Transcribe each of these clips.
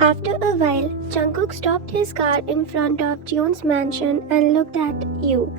After a while, Jungkook stopped his car in front of Jeon's mansion and looked at Yoo,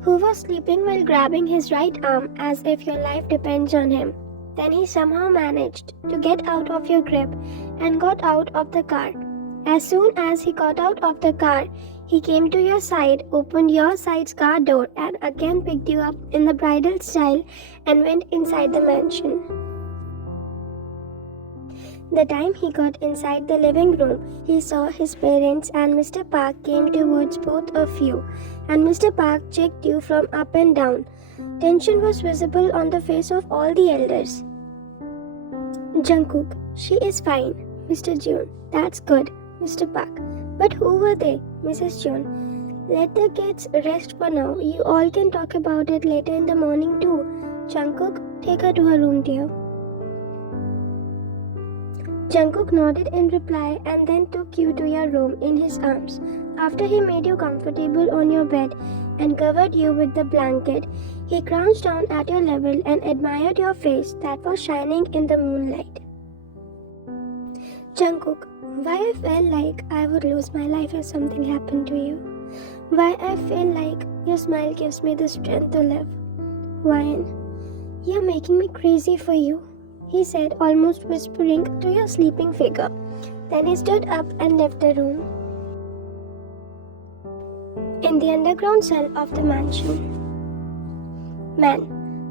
who was sleeping while grabbing his right arm as if your life depends on him. Then he somehow managed to get out of your grip and got out of the car. As soon as he got out of the car, he came to your side, opened your side's car door, and again picked you up in the bridal style and went inside the mansion. The time he got inside the living room, he saw his parents and Mr. Park came towards both of you, and Mr. Park checked you from up and down. Tension was visible on the face of all the elders. Jungkook, she is fine. Mr. Jeon, that's good. Mr. Park, but who were they? Mrs. Jeon, let the kids rest for now. You all can talk about it later in the morning too. Jungkook, take her to her room, dear. Jungkook nodded in reply and then took you to your room in his arms. After he made you comfortable on your bed and covered you with the blanket, he crouched down at your level and admired your face that was shining in the moonlight. Jungkook, why I felt like I would lose my life if something happened to you. Why I feel like your smile gives me the strength to live. Ryan, you're making me crazy for you, he said, almost whispering to your sleeping figure. Then he stood up and left the room. In the underground cell of the mansion. Man,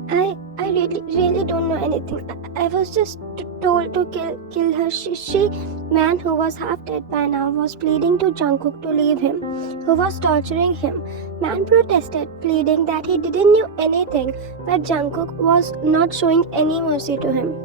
I really don't know anything. I was just told to kill her. She, man who was half dead by now, was pleading to Jungkook to leave him, who was torturing him. Man protested, pleading that he didn't know anything, but Jungkook was not showing any mercy to him.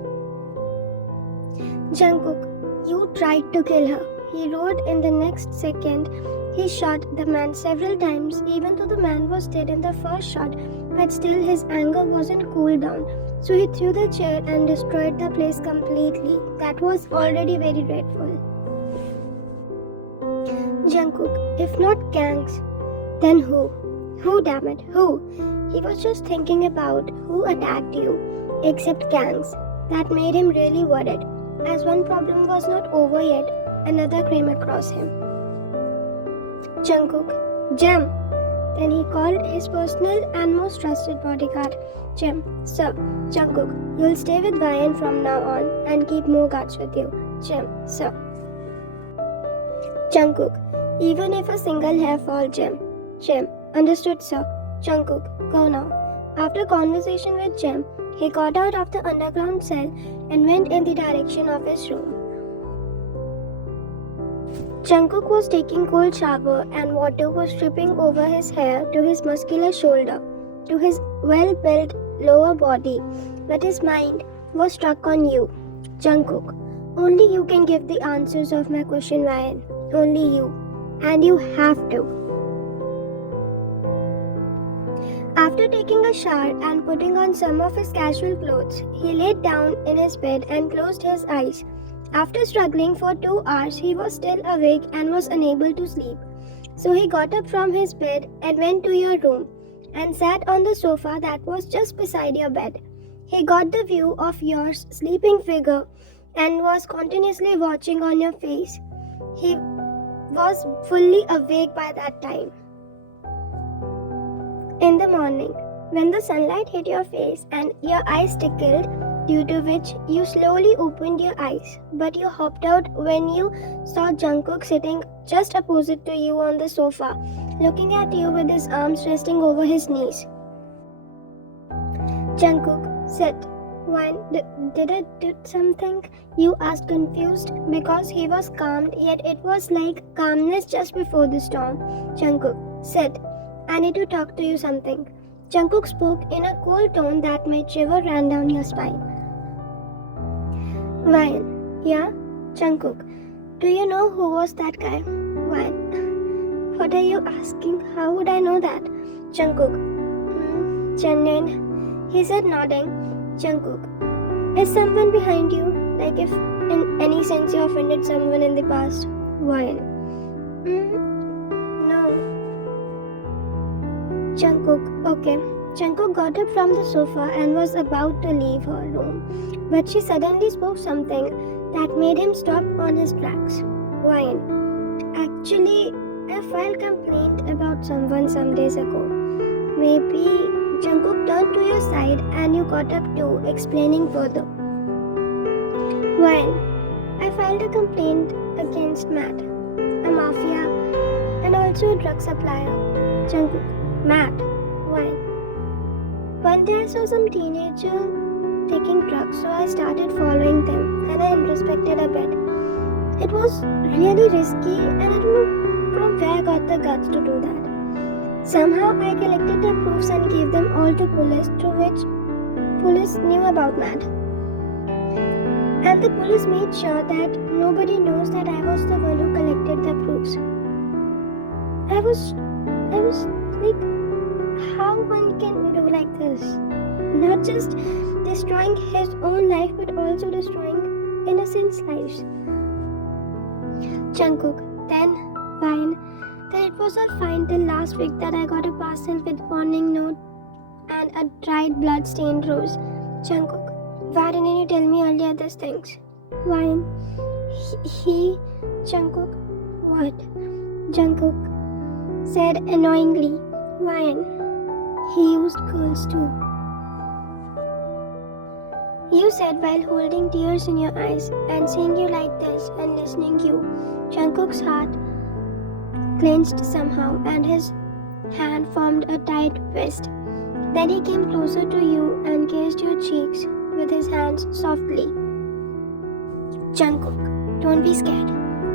Jungkook, you tried to kill her, he roared. In the next second, he shot the man several times, even though the man was dead in the first shot, but still his anger wasn't cooled down. So he threw the chair and destroyed the place completely. That was already very dreadful. Jungkook, if not gangs, then who? Who, damn it, who? He was just thinking about who attacked you, except gangs. That made him really worried. As one problem was not over yet, another came across him. Jungkook, Jem. Then he called his personal and most trusted bodyguard, Jem. Sir, Jungkook, you'll stay with Ryan from now on and keep more guards with you. Jem, sir. Jungkook, even if a single hair falls, Jem. Jem, understood, sir. Jungkook, go now. After conversation with Jem, he got out of the underground cell and went in the direction of his room. Jungkook was taking cold shower and water was dripping over his hair to his muscular shoulder, to his well-built lower body, but his mind was stuck on you. Jungkook, only you can give the answers of my question, Ryan. Only you. And you have to. After taking a shower and putting on some of his casual clothes, he laid down in his bed and closed his eyes. After struggling for 2 hours, he was still awake and was unable to sleep. So he got up from his bed and went to your room and sat on the sofa that was just beside your bed. He got the view of your sleeping figure and was continuously watching on your face. He was fully awake by that time. In the morning, when the sunlight hit your face and your eyes tickled, due to which you slowly opened your eyes, but you hopped out when you saw Jungkook sitting just opposite to you on the sofa, looking at you with his arms resting over his knees. Jungkook, sit. When did I do something? You asked, confused, because he was calmed, yet it was like calmness just before the storm. Jungkook, sit. I need to talk to you something. Jungkook spoke in a cold tone that made shiver run down your spine. Ryan, yeah? Jungkook, do you know who was that guy? Ryan, what are you asking? How would I know that? Jungkook, Chanyeon, he said, nodding. Jungkook, is someone behind you? Like if in any sense you offended someone in the past? Ryan, no. Jungkook, okay. Jungkook got up from the sofa and was about to leave her room, but she suddenly spoke something that made him stop on his tracks. Wine. Actually, I filed complaint about someone some days ago. Maybe Jungkook turned to your side and you caught up too, explaining further. Wine. I filed a complaint against Matt, a mafia and also a drug supplier. Jungkook. Matt. Wine. One day I saw some teenager taking drugs, so I started following them and I introspected a bit. It was really risky and I don't know from where I got the guts to do that. Somehow I collected the proofs and gave them all to police, through which police knew about Matt. And the police made sure that nobody knows that I was the one who collected the proofs. I was like, how one can do like this? Not just destroying his own life but also destroying innocent lives. Jungkook, then Wine. Then it was all fine till last week that I got a parcel with warning note and a dried blood-stained rose. Jungkook, why didn't you tell me earlier these things? Wine. Jungkook, what? Jungkook said annoyingly. Wine. He used girls too. You said while holding tears in your eyes and seeing you like this and listening you. Jungkook's heart clenched somehow and his hand formed a tight fist. Then he came closer to you and kissed your cheeks with his hands softly. Jungkook, don't be scared.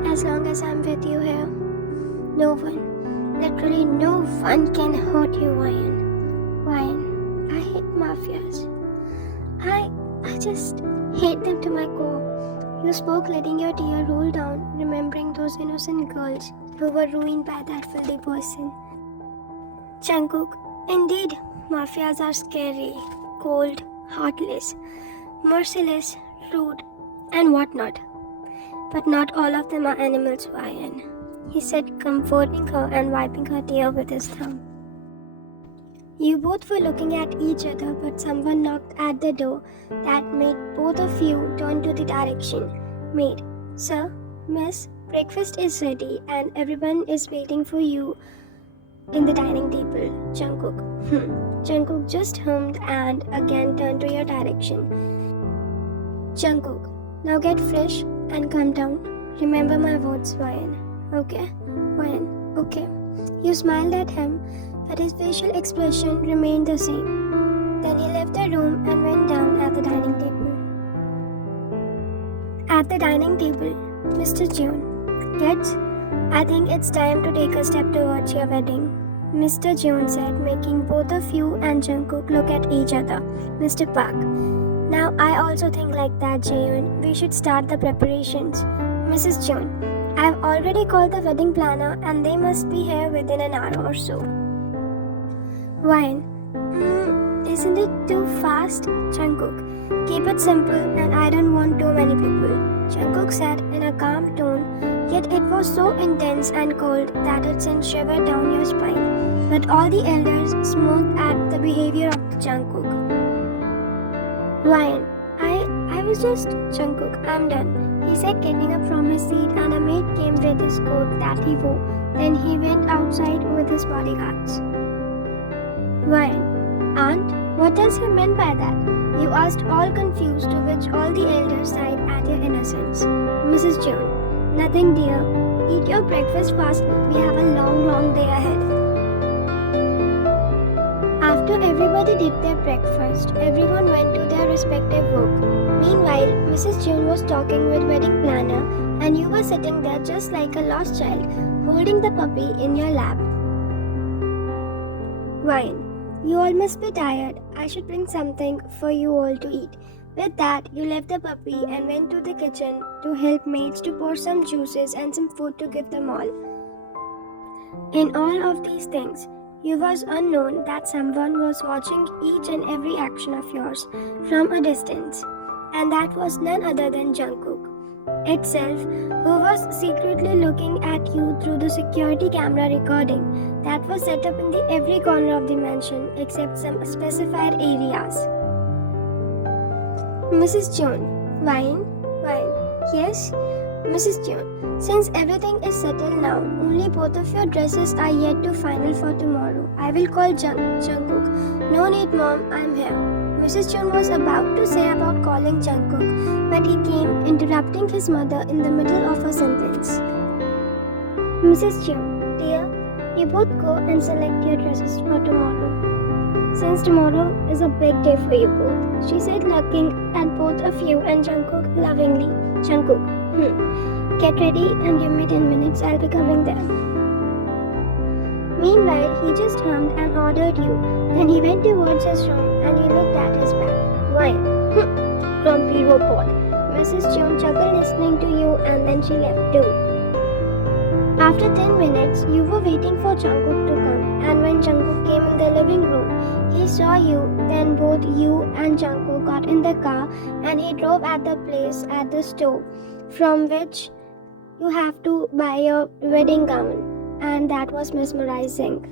As long as I'm with you here, no one, literally no one can hurt you, Wine. Wine, I hate mafias. I just hate them to my core. You spoke letting your tear roll down, remembering those innocent girls who were ruined by that filthy person. Jungkook, indeed, mafias are scary, cold, heartless, merciless, rude, and whatnot. But not all of them are animals, Wine. He said, comforting her and wiping her tear with his thumb. You both were looking at each other, but someone knocked at the door that made both of you turn to the direction. Maid, sir, miss, breakfast is ready and everyone is waiting for you in the dining table. Jungkook. Jungkook just hummed and again turned to your direction. Jungkook, now get fresh and come down. Remember my words, Wine. Okay? Wine, okay. You smiled at him, but his facial expression remained the same. Then he left the room and went down at the dining table. At the dining table, Mr. June, kids, I think it's time to take a step towards your wedding, Mr. June said, making both of you and Jungkook look at each other. Mr. Park, now I also think like that, Jaehyun. We should start the preparations. Mrs. June, I've already called the wedding planner and they must be here within an hour or so. Wine, isn't it too fast? Jungkook, keep it simple and I don't want too many people. Jungkook said in a calm tone, yet it was so intense and cold that it sent shiver down your spine. But all the elders smirked at the behavior of Jungkook. Wine, I was just Jungkook, I'm done. He said, getting up from his seat, and a maid came with his coat that he wore. Then he went outside with his bodyguards. Wine, Aunt, what does he mean by that? You asked, all confused, to which all the elders sighed at your innocence. Mrs. June, nothing dear. Eat your breakfast fastly. We have a long day ahead. After everybody did their breakfast, everyone went to their respective work. Meanwhile, Mrs. June was talking with wedding planner and you were sitting there just like a lost child, holding the puppy in your lap. Wine, you all must be tired. I should bring something for you all to eat. With that, you left the puppy and went to the kitchen to help maids to pour some juices and some food to give them all. In all of these things, you was unknown that someone was watching each and every action of yours from a distance, and that was none other than Jungkook itself, who was secretly looking at you through the security camera recording that was set up in every corner of the mansion except some specified areas. Mrs. June, Wine, yes? Mrs. June, since everything is settled now, only both of your dresses are yet to final for tomorrow. I will call Jungkook. No need, Mom, I'm here. Mrs. June was about to say about calling Jungkook, but he came, interrupting his mother in the middle of a sentence. Mrs. June, dear, you both go and select your dresses for tomorrow. Since tomorrow is a big day for you both, she said, looking at both of you and Jungkook lovingly. Jungkook, get ready and give me 10 minutes, I'll be coming there. Meanwhile, he just hummed and ordered you. Then he went towards his room and you looked at his back. Wine. From REUPLOAD. Mrs. June chuckled listening to you and then she left too. After 10 minutes, you were waiting for Jungkook to come, and when Jungkook came in the living room, he saw you. Then both you and Jungkook got in the car and he drove at the place at the store from which you have to buy your wedding gown, and that was mesmerizing.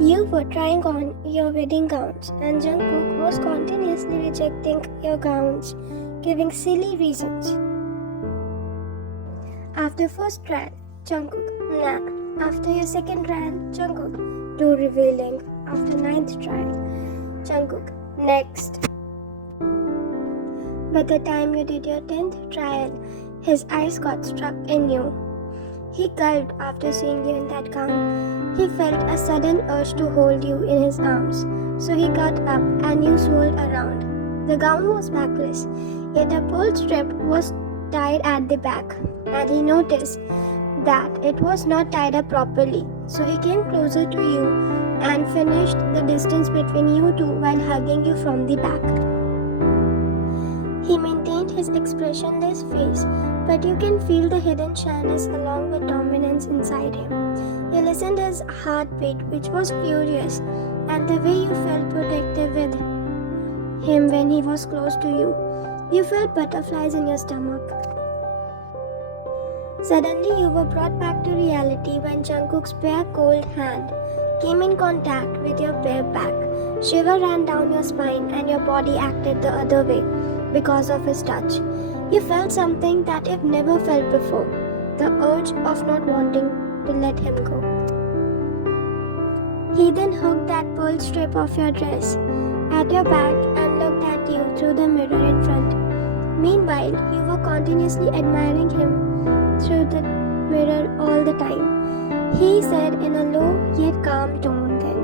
You were trying on your wedding gowns and Jungkook was continuously rejecting your gowns, giving silly reasons. After first trial, Jungkook, nah. After your second trial, Jungkook, too revealing. After ninth trial, Jungkook, next. By the time you did your 10th trial, his eyes got stuck in you. He gulped after seeing you in that gown. He felt a sudden urge to hold you in his arms, so he got up and you swirled around. The gown was backless, yet a pearl strip was tied at the back, and he noticed that it was not tied up properly, so he came closer to you and finished the distance between you two while hugging you from the back. He maintained his expressionless face, but you can feel the hidden shyness along with dominance inside him. You listened to his heartbeat, which was furious, and the way you felt protective with him when he was close to you. You felt butterflies in your stomach. Suddenly, you were brought back to reality when Jungkook's bare cold hand came in contact with your bare back. Shiver ran down your spine and your body acted the other way because of his touch. You felt something that you've never felt before, the urge of not wanting to let him go. He then hooked that pearl strip of your dress at your back and looked at you through the mirror in front. Meanwhile, you were continuously admiring him through the mirror all the time. He said in a low yet calm tone then,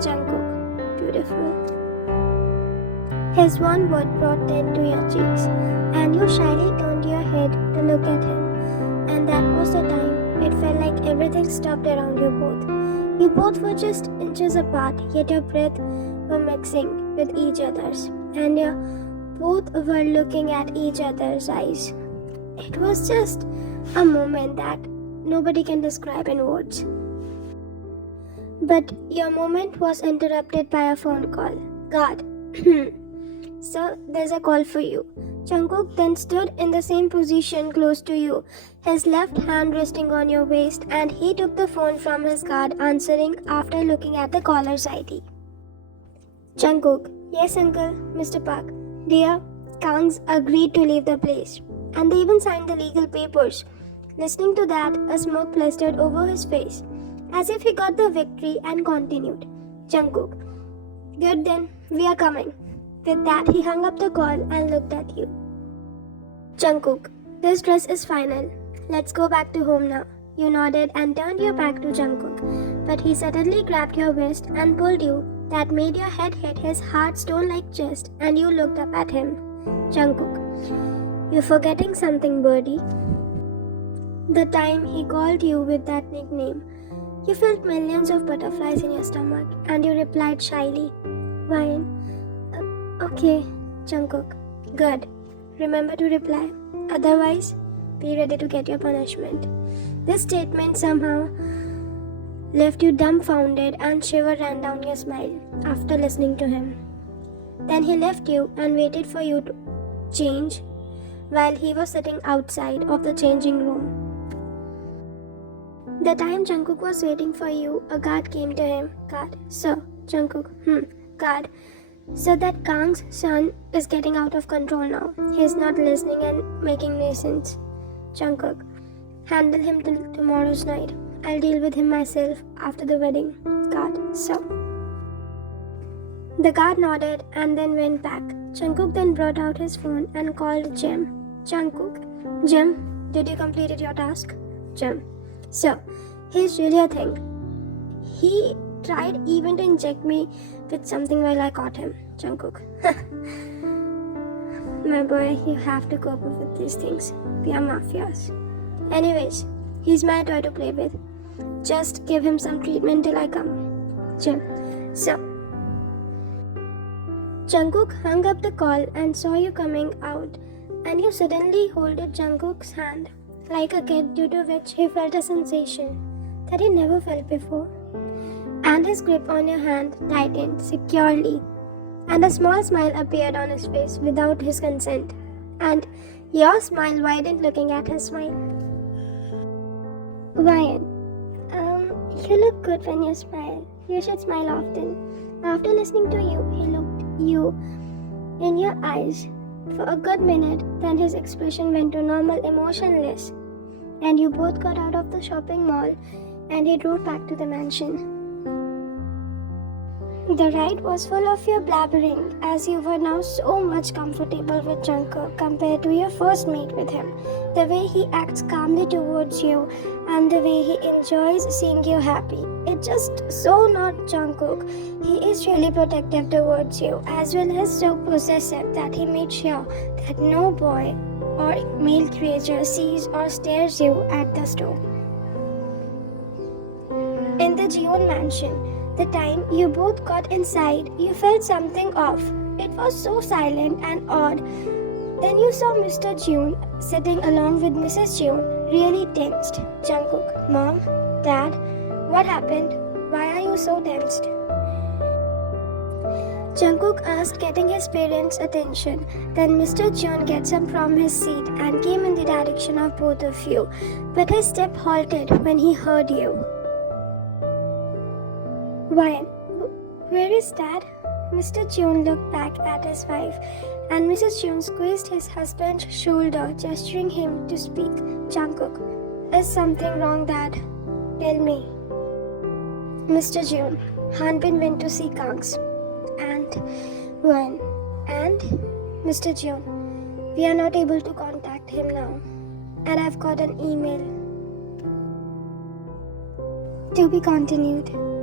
Jungkook, beautiful. His one word brought tears to your cheeks, and you shyly turned your head to look at him. And that was the time it felt like everything stopped around you both. You both were just inches apart, yet your breath were mixing with each other's, and you both were looking at each other's eyes. It was just a moment that nobody can describe in words. But your moment was interrupted by a phone call. God. Sir, there's a call for you. Jungkook then stood in the same position close to you, his left hand resting on your waist, and he took the phone from his guard, answering after looking at the caller's ID. Jungkook, yes uncle, Mr. Park. Dear, Kangs agreed to leave the place, and they even signed the legal papers. Listening to that, a smoke plastered over his face, as if he got the victory, and continued. Jungkook, good then, we are coming. With that, he hung up the call and looked at you. Jungkook, this dress is final. Let's go back to home now. You nodded and turned your back to Jungkook, but he suddenly grabbed your wrist and pulled you. That made your head hit his hard stone-like chest, and you looked up at him. Jungkook, you're forgetting something, birdie. The time he called you with that nickname, you felt millions of butterflies in your stomach, and you replied shyly, Wine. Okay, Jungkook. Good. Remember to reply. Otherwise, be ready to get your punishment. This statement somehow left you dumbfounded, and shiver ran down your spine after listening to him. Then he left you and waited for you to change while he was sitting outside of the changing room. The time Jungkook was waiting for you, a guard came to him. Guard, sir. Jungkook, guard. So that Kang's son is getting out of control now. He's not listening and making nuisance. Jungkook, handle him till tomorrow's night. I'll deal with him myself after the wedding. Guard, so. The guard nodded and then went back. Jungkook then brought out his phone and called Jim. Jungkook, Jim, did you complete your task? Jim, so, here's really a thing. He tried even to inject me with something while I caught him. Jungkook. My boy, you have to cope up with these things. We are mafias. Anyways, he's my toy to play with. Just give him some treatment till I come. Jim. So, Jungkook hung up the call and saw you coming out, and you suddenly holded Jungkook's hand like a kid, due to which he felt a sensation that he never felt before. And his grip on your hand tightened securely, and a small smile appeared on his face without his consent, and your smile widened looking at his smile. Ryan, you look good when you smile. You should smile often. After listening to you, he looked you in your eyes for a good minute, then his expression went to normal, emotionless, and you both got out of the shopping mall and he drove back to the mansion. The ride was full of your blabbering, as you were now so much comfortable with Jungkook compared to your first meet with him. The way he acts calmly towards you and the way he enjoys seeing you happy. It's just so not Jungkook. He is really protective towards you, as well as so possessive that he made sure that no boy or male creature sees or stares you at the store. In the Jeon mansion, the time you both got inside, you felt something off. It was so silent and odd. Then you saw Mr. Jeon sitting along with Mrs. Jeon, really tensed. Jungkook, Mom, Dad, what happened? Why are you so tensed? Jungkook asked, getting his parents' attention. Then Mr. Jeon gets up from his seat and came in the direction of both of you. But his step halted when he heard you. Ryan, where is Dad? Mr. Jeon looked back at his wife, and Mrs. Jeon squeezed his husband's shoulder, gesturing him to speak. Jungkook, is something wrong, Dad? Tell me. Mr. Jeon, Hanbin went to see Kangs. And Ryan, and Mr. Jeon, we are not able to contact him now. And I've got an email. To be continued.